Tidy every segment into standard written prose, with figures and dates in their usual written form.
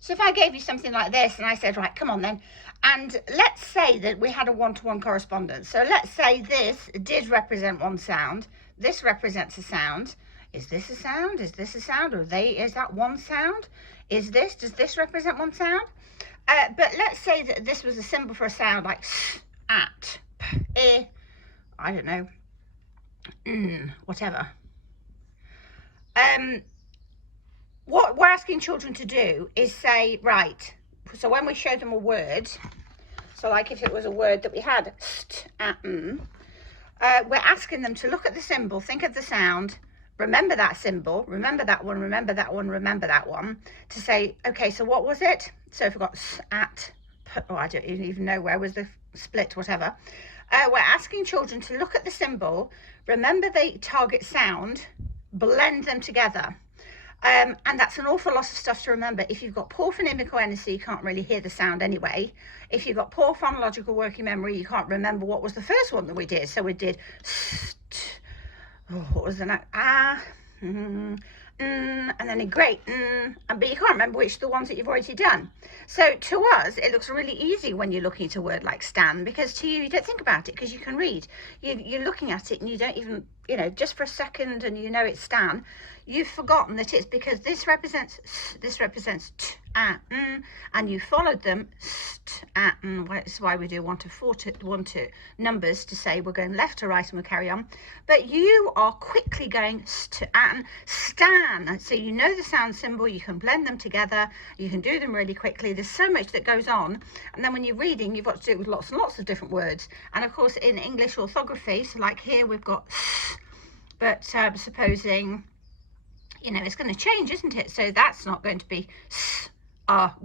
So if I gave you something like this and I said, right, come on then, and let's say that we had a one-to-one correspondence. So let's say this did represent one sound, this represents a sound. Is this a sound? Is this a sound? Or is that one sound? Does this represent one sound? But let's say that this was a symbol for a sound like s, at, p, I don't know, whatever. What we're asking children to do is say, right, so when we show them a word, so like if it was a word that we had, st, at, we're asking them to look at the symbol, think of the sound, remember that symbol, remember that one, remember that one, remember that one, to say, okay, so what was it? So if we've got s, at, oh, I don't even know where was the split, whatever. We're asking children to look at the symbol, remember the target sound, blend them together. And that's an awful lot of stuff to remember. If you've got poor phonemic awareness, you can't really hear the sound anyway. If you've got poor phonological working memory, you can't remember what was the first one that we did. So we did st, oh, what was the next? And then a great, but you can't remember which the ones that you've already done. So to us, it looks really easy when you're looking at a word like Stan, because to you, you don't think about it because you can read. You're looking at it and you don't even, just for a second, and you know it's Stan. You've forgotten that it's because this represents t, and you followed them st, That's why we do 1 to 4 to 1 to numbers to say we're going left to right and we'll carry on. But you are quickly going st, stan. So you know the sound symbol, you can blend them together, you can do them really quickly. There's so much that goes on, and then when you're reading, you've got to do it with lots and lots of different words. And of course, in English orthography, so like here we've got s, but supposing, it's going to change, isn't it? So that's not going to be s,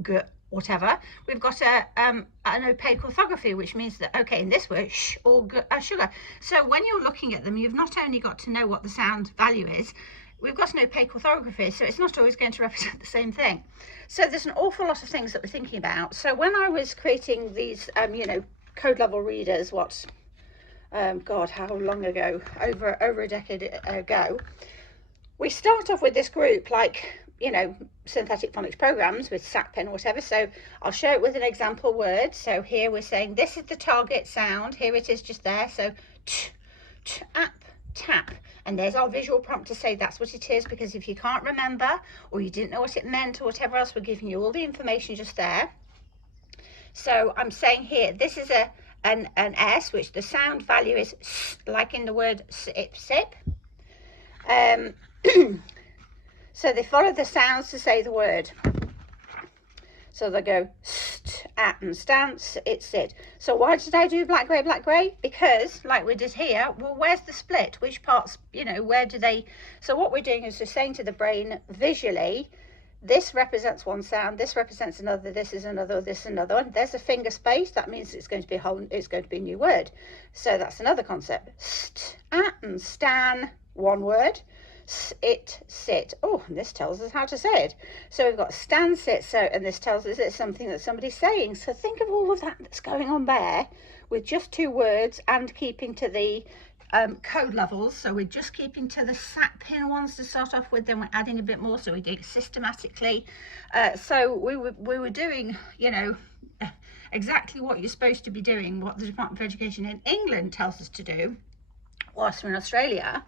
g, whatever. We've got an opaque orthography, which means that, okay, in this word, sh or g, sugar. So when you're looking at them, you've not only got to know what the sound value is, we've got an opaque orthography, so it's not always going to represent the same thing. So there's an awful lot of things that we're thinking about. So when I was creating these, code level readers, God, how long ago? Over a decade ago. We start off with this group, like, synthetic phonics programs with SATPen or whatever. So I'll show it with an example word. So here we're saying this is the target sound. Here it is just there. So t, tap, tap. And there's our visual prompt to say that's what it is, because if you can't remember or you didn't know what it meant or whatever else, we're giving you all the information just there. So I'm saying here, this is an S, which the sound value is s, like in the word sip, sip. So they follow the sounds to say the word. So they go st, at, and stance, it's sit. So why did I do black, grey? Because, like we did here, well, where's the split? Which parts, where do they... So what we're doing is just saying to the brain visually, this represents one sound, this represents another, this is another, this is another one. There's a finger space, that means it's going to be a new word. So that's another concept. St, at, and stan, one word. It, sit. Oh, and this tells us how to say it. So we've got stand, sit, so, and this tells us it's something that somebody's saying. So think of all of that that's going on there with just 2 words and keeping to the code levels. So we're just keeping to the SATPen ones to start off with, then we're adding a bit more, so we do it systematically. So we were doing, exactly what you're supposed to be doing, what the Department of Education in England tells us to do, whilst we're in Australia.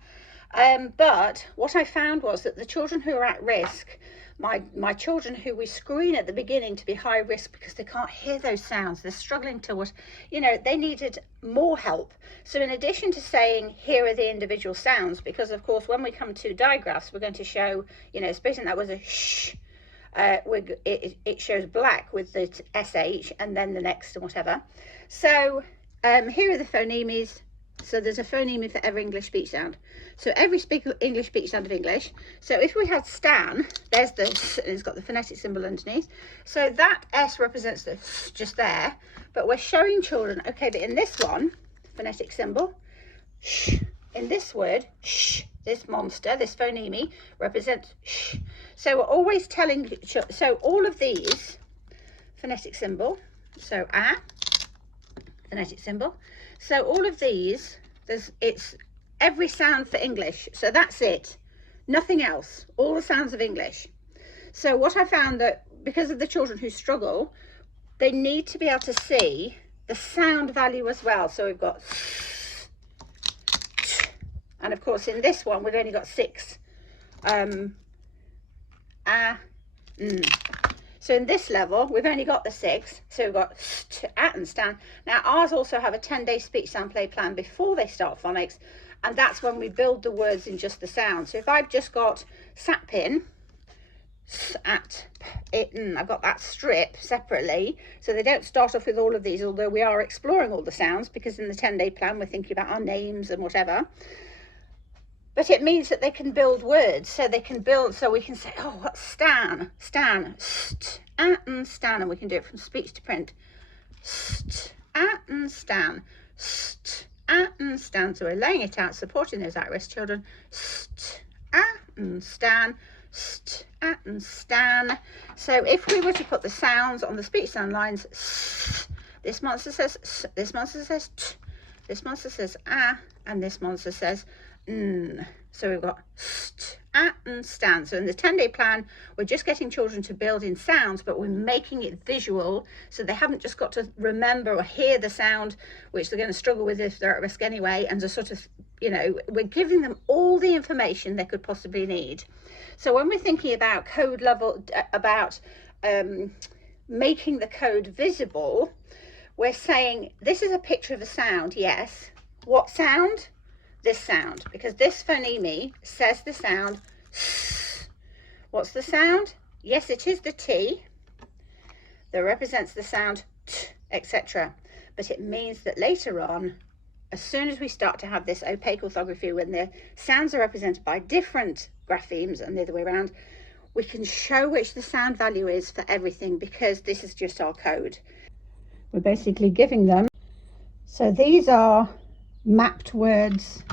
But what I found was that the children who are at risk, my children who we screen at the beginning to be high risk because they can't hear those sounds, they're struggling to they needed more help. So in addition to saying, here are the individual sounds, because of course when we come to digraphs, we're going to show, supposing that was a sh, it shows black with the sh and then the next and whatever. So here are the phonemes. So there's a phoneme for every English speech sound. So every English speech sound of English. So if we had stan, there's the s, and it's got the phonetic symbol underneath. So that S represents the s just there. But we're showing children, okay, but in this one, phonetic symbol, sh, in this word, sh, this monster, this phoneme, represents sh. So we're always telling, so all of these, phonetic symbol, so a, phonetic symbol. So all of these, it's every sound for English. So that's it. Nothing else. All the sounds of English. So what I found that because of the children who struggle, they need to be able to see the sound value as well. So we've got, and of course in this one we've only got 6. So in this level we've only got the 6, so we've got st, at and stan. Now ours also have a 10-day speech sound play plan before they start phonics, and that's when we build the words in just the sound. So if I've just got sapin, at it, I've got that strip separately, so they don't start off with all of these, although we are exploring all the sounds, because in the 10-day plan we're thinking about our names and whatever. But it means that they can build words, so they can build, so we can say, oh, what's stan, st, and stan, and we can do it from speech to print. St, and stan, st, and stan. So we're laying it out, supporting those at-risk children. St, and stan, st, and stan. So if we were to put the sounds on the speech sound lines, this monster says s, this monster says t, this monster says ah, and this monster says n. So we've got st, and stan. So in the 10-day plan, we're just getting children to build in sounds, but we're making it visual, so they haven't just got to remember or hear the sound, which they're going to struggle with if they're at risk anyway, and just sort of, you know, we're giving them all the information they could possibly need. So when we're thinking about code level, about making the code visible, we're saying this is a picture of a sound. Yes. What sound? This sound, because this phoneme says the sound s. What's the sound? Yes, it is the T that represents the sound t, etc. But it means that later on, as soon as we start to have this opaque orthography, when the sounds are represented by different graphemes and the other way around, we can show which the sound value is for everything, because this is just our code. We're basically giving them, so these are mapped words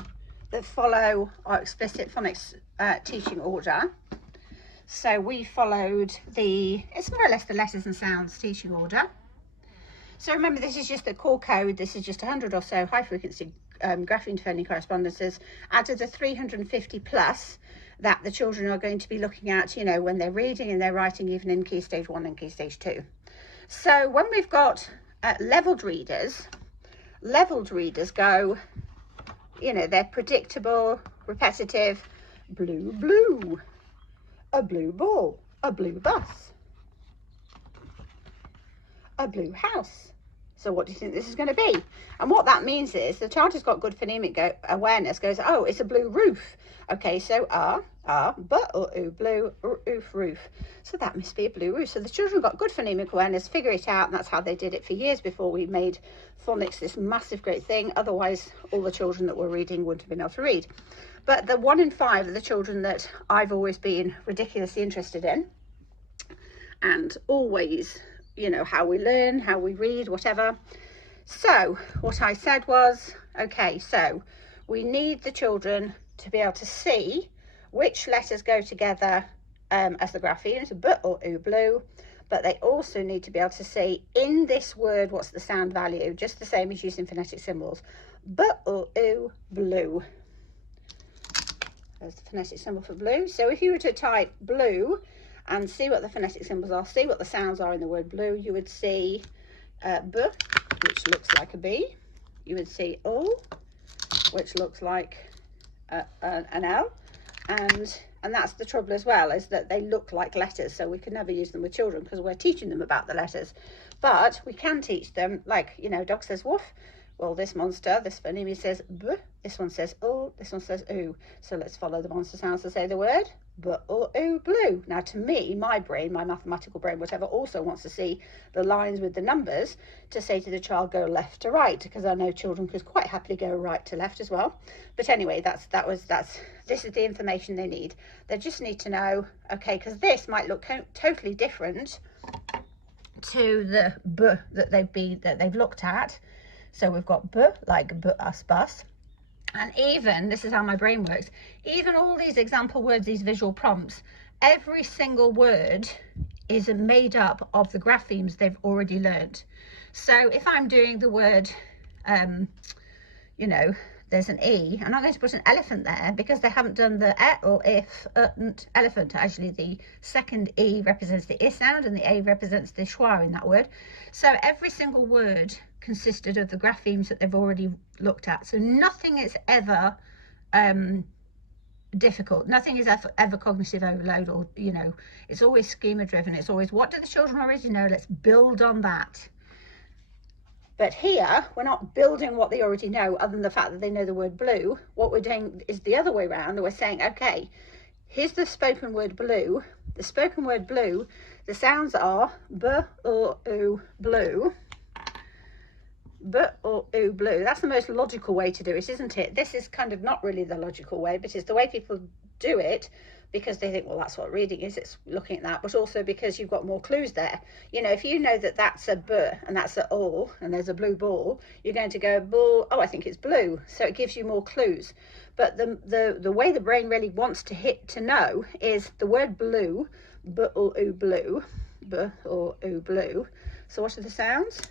that follow our explicit phonics teaching order. So we followed it's more or less the letters and sounds teaching order. So remember, this is just the core code. This is just 100 or so high frequency grapheme to phoneme correspondences out of the 350 plus that the children are going to be looking at, you know, when they're reading and they're writing, even in Key Stage 1 and Key Stage 2. So when we've got leveled readers go, you know, they're predictable, repetitive. Blue, blue, a blue ball, a blue bus, a blue house. So what do you think this is going to be? And what that means is the child has got good phonemic awareness, goes, oh, it's a blue roof. Okay, so but, blue, roof. So that must be a blue roof. So the children got good phonemic awareness, figure it out, and that's how they did it for years before we made phonics this massive great thing. Otherwise, all the children that were reading wouldn't have been able to read. But the 1 in 5 of the children that I've always been ridiculously interested in, and always, you know, how we learn, how we read, whatever. So what I said was, okay, so we need the children to be able to see which letters go together as the graphemes, b or oo, blue, but they also need to be able to see in this word what's the sound value, just the same as using phonetic symbols. B or oo, blue. There's the phonetic symbol for blue. So if you were to type blue and see what the phonetic symbols are, see what the sounds are in the word blue, you would see b, which looks like a B. You would see o, which looks like an L, and that's the trouble as well, is that they look like letters, so we can never use them with children because we're teaching them about the letters. But we can teach them, like, you know, dog says woof. Well, this monster, this phoneme says b, this one says o, this one says oo. So let's follow the monster sounds to say the word b or oo, blue. Now to me, my brain, my mathematical brain, whatever, also wants to see the lines with the numbers to say to the child, go left to right, because I know children could quite happily go right to left as well. But anyway, this is the information they need. They just need to know, okay, because this might look totally different to the b that they've looked at. So we've got b, like b, us, bus. And even, this is how my brain works, even all these example words, these visual prompts, every single word is made up of the graphemes they've already learned. So if I'm doing the word, you know, there's an E. I'm not going to put an elephant there because they haven't done the e or if, elephant. Actually, the second E represents the I sound and the A represents the schwa in that word. So every single word consisted of the graphemes that they've already looked at. So nothing is ever difficult. Nothing is ever cognitive overload, or, you know, it's always schema driven. It's always, what do the children already know? Let's build on that. But here, we're not building what they already know, other than the fact that they know the word blue. What we're doing is the other way around. We're saying, okay, here's the spoken word blue. The spoken word blue, the sounds are b, or oo, blue. B, or oo, blue. That's the most logical way to do it, isn't it? This is kind of not really the logical way, but it's the way people do it, because they think, well, that's what reading is, it's looking at that, but also because you've got more clues there. You know, if you know that that's a b and that's a all and there's a blue ball, you're going to go ball, oh, I think it's blue. So it gives you more clues. But the way the brain really wants to know is the word blue, b or oo, blue, b or oo, blue. So what are the sounds?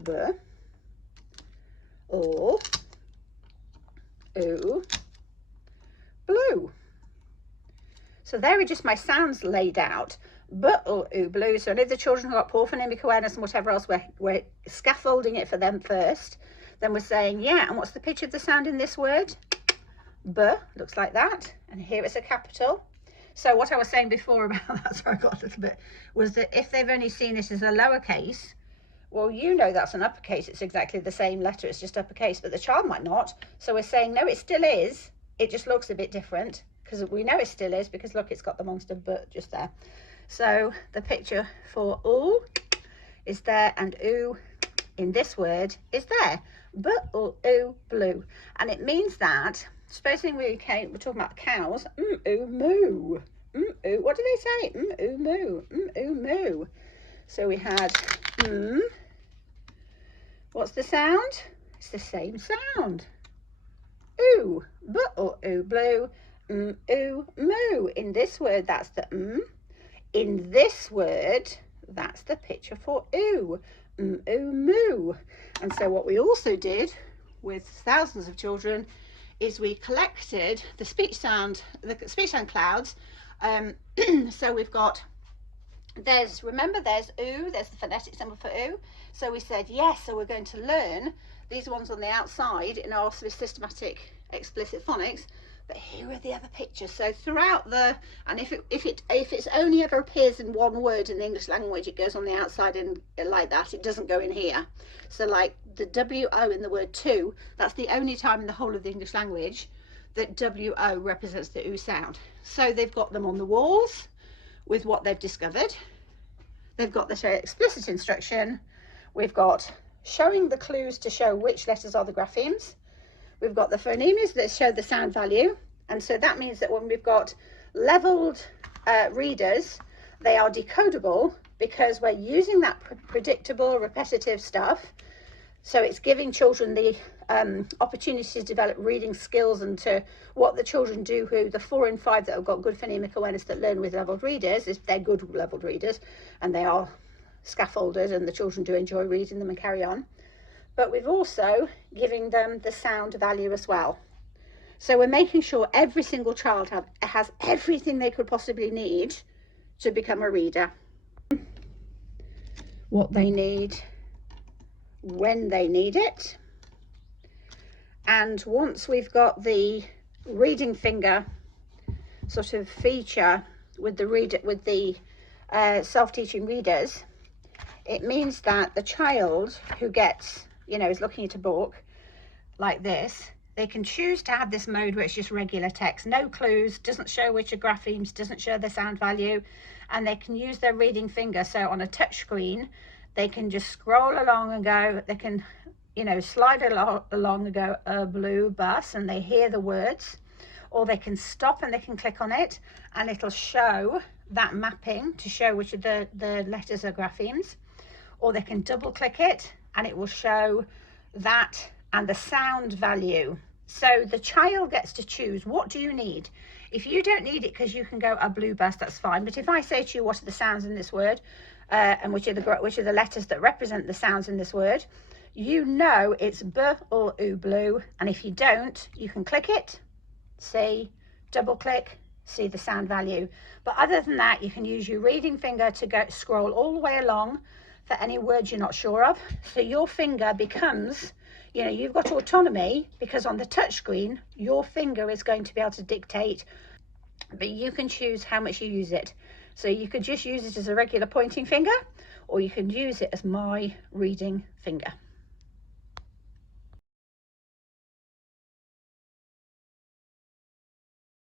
B, or, oo, blue. So there are just my sounds laid out. B, or oo, blue. So any of the children who got poor phonemic awareness and whatever else, we're scaffolding it for them first. Then we're saying, yeah, and what's the pitch of the sound in this word? B, looks like that. And here it's a capital. So what I was saying before about that, sorry, I got a little bit, was that if they've only seen it as a lowercase, well, you know that's an uppercase. It's exactly the same letter. It's just uppercase, but the child might not. So we're saying, no, it still is. It just looks a bit different, because we know it still is, because look, it's got the monster but just there. So the picture for all is there, and oo in this word is there. B, or oo, blue. And it means that, supposing we're talking about cows, oo, moo. Oo, what do they say? Oo, moo. Oo, moo. So we had what's the sound? It's the same sound. Ooh, b, or oo, blue. Ooh, moo. In this word, that's the In this word, that's the picture for ooh. Ooh, moo. And so what we also did with thousands of children is we collected the speech sound clouds. So we've got, remember there's ooh, there's the phonetic symbol for ooh. So we said, yes, so we're going to learn these ones on the outside in our systematic explicit phonics, but here are the other pictures. So throughout and if it's only ever appears in one word in the English language, it goes on the outside and like that. It doesn't go in here. So like the WO in the word to, that's the only time in the whole of the English language that WO represents the oo sound. So they've got them on the walls with what they've discovered. They've got the explicit instruction. We've got showing the clues to show which letters are the graphemes. We've got the phonemes that show the sound value. And so that means that when we've got leveled readers, they are decodable because we're using that predictable, repetitive stuff. So it's giving children the opportunity to develop reading skills, and to what the children do, who the 4 and 5 that have got good phonemic awareness that learn with leveled readers, if they're good leveled readers and they are scaffolded and the children do enjoy reading them and carry on. But we've also giving them the sound value as well. So we're making sure every single child has everything they could possibly need to become a reader. What they need, when they need it. And once we've got the reading finger sort of feature with the self-teaching readers, it means that the child who gets, is looking at a book like this, they can choose to have this mode where it's just regular text, no clues, doesn't show which are graphemes, doesn't show the sound value, and they can use their reading finger. So on a touch screen, they can just scroll along and go, they can, slide along and go, a blue bus, and they hear the words, or they can stop and they can click on it, and it'll show that mapping to show which of the letters are graphemes, or they can double click it and it will show that and the sound value. So the child gets to choose, what do you need? If you don't need it because you can go a blue bus, that's fine. But if I say to you, what are the sounds in this word, and which are the letters that represent the sounds in this word, you know it's B or U blue, and if you don't, you can click it, see, double click, see the sound value. But other than that, you can use your reading finger to go scroll all the way along for any words you're not sure of. So your finger becomes, you know, you've got autonomy, because on the touch screen your finger is going to be able to dictate, but you can choose how much you use it. So you could just use it as a regular pointing finger, or you can use it as my reading finger.